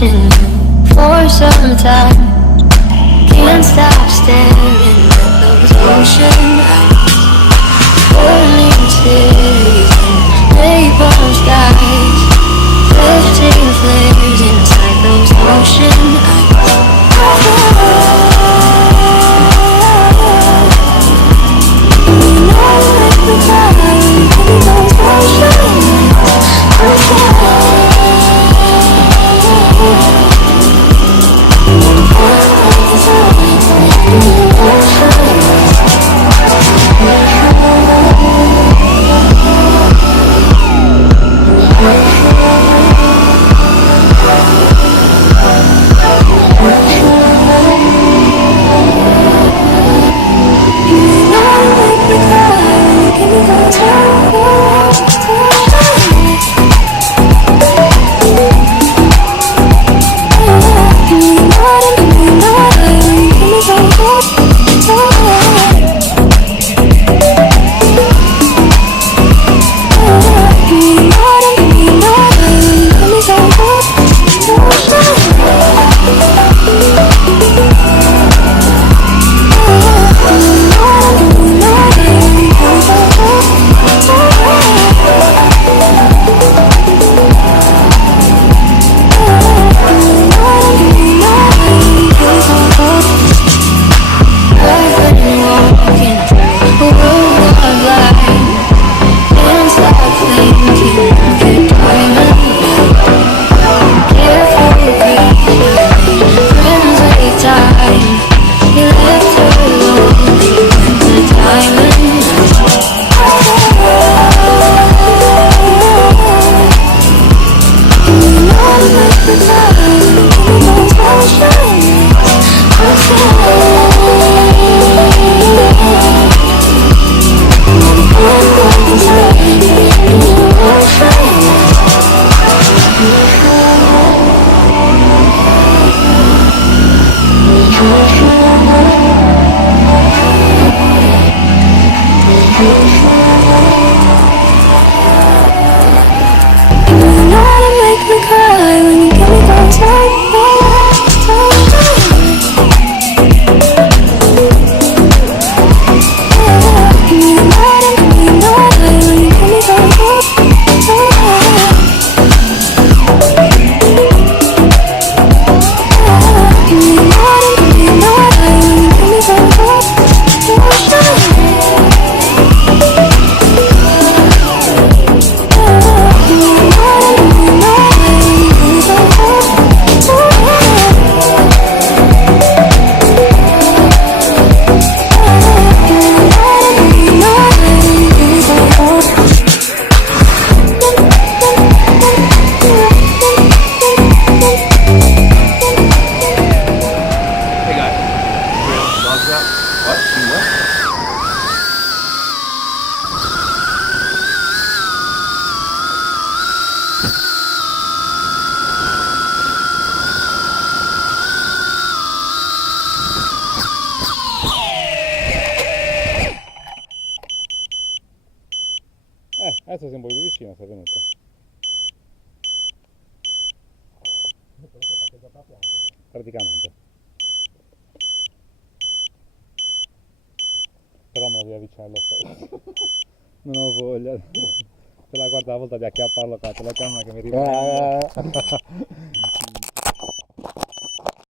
watching you for some time. Can't stop staring at those ocean eyes, burning cities and napalm skies, lifting flares inside those ocean eyes. You know you make me cry, give me those ocean eyes. Adesso sei un po' più vicino, sei venuto. Praticamente. Però me lo devi avvicinare lo stesso. Non ho voglia. Se la quarta volta di acchiapparlo con la telecamera che mi riprende.